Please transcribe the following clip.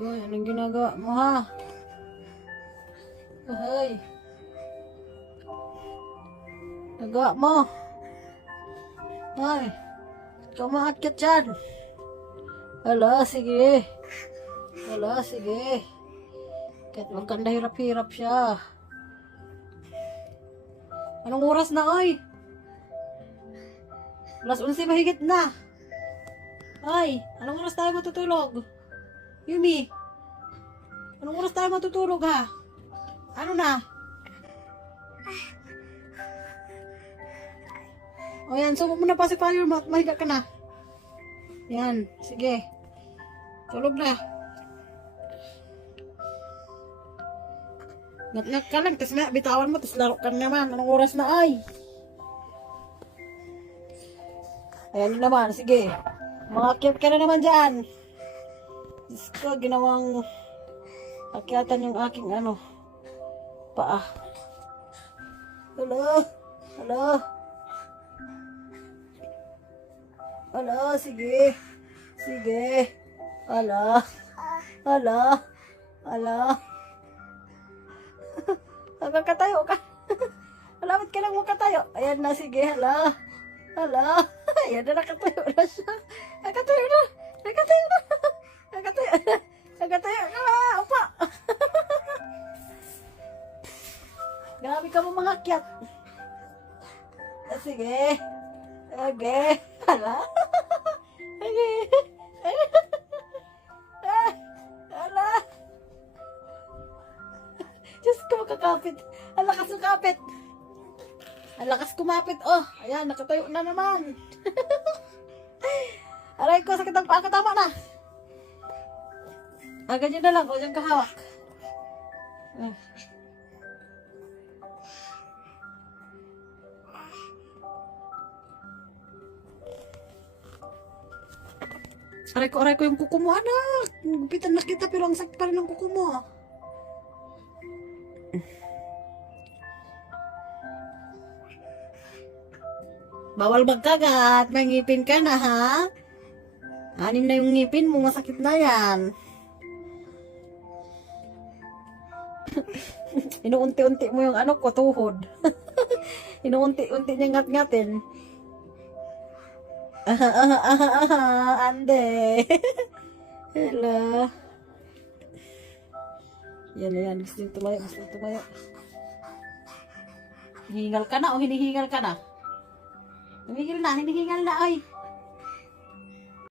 Goy, anong ginagawa mo ha? Hoy. Nagawa mo. Hoy. Ikaw maakyat dyan. Hala, sige. Hala, sige. Kahit huwag kang hirap-hirap siya. Anong oras na, oy? Alas 11 mahigit na. Ay, anong oras tayo matutulog? Yumi, anong oras tayo matutulog ha? Ano na? O yan, sumo mo na pacifier, mahiga ka na. Yan, sige. Tulog na. Ngat-ngat ka lang, tapos bitawan mo, tapos laro ka naman. Anong oras na ay? Ayan na naman, sige. Makakit ka na naman dyan. Diyos ko, ginawang akyatan yung aking paa. Hala, hala. Hala, sige. Sige. Hala. Hala. Hala. Hanggang katayo ka. Malapit ka lang makatayo. Ayan na, sige. Hala. Hala. Ayan na, nakatayo na siya. Nakatayo na. Nakatayo na. Nakatayo na. Nakatayo na. Opa. Grabe ka mo mga kyat. Sige. Okay. Hala. Okay. Hala. Diyos ko, makakapit. Ang lakas kumapit. Ang lakas kumapit. Oh, ayan, nakatayo na naman. Aray ko, sakit ang paa. Tama na. Ganyan na lang. O, dyan kahawak. Aray ko yung kuko mo, anak. Gupitan na kita, pero ang sakit pa rin ang kuko mo. Bawal magkagat. May ngipin ka na, ha? 6 na yung ngipin mo. Masakit na yan. Inuunti-unti mo yung tuhod. Inuunti-unti niya ngat-ngatin. Ande. Hello. Yan. Gusto yung tumayo. Hinihingal ka na o hinihingal ka na? Hinihingal na, ay.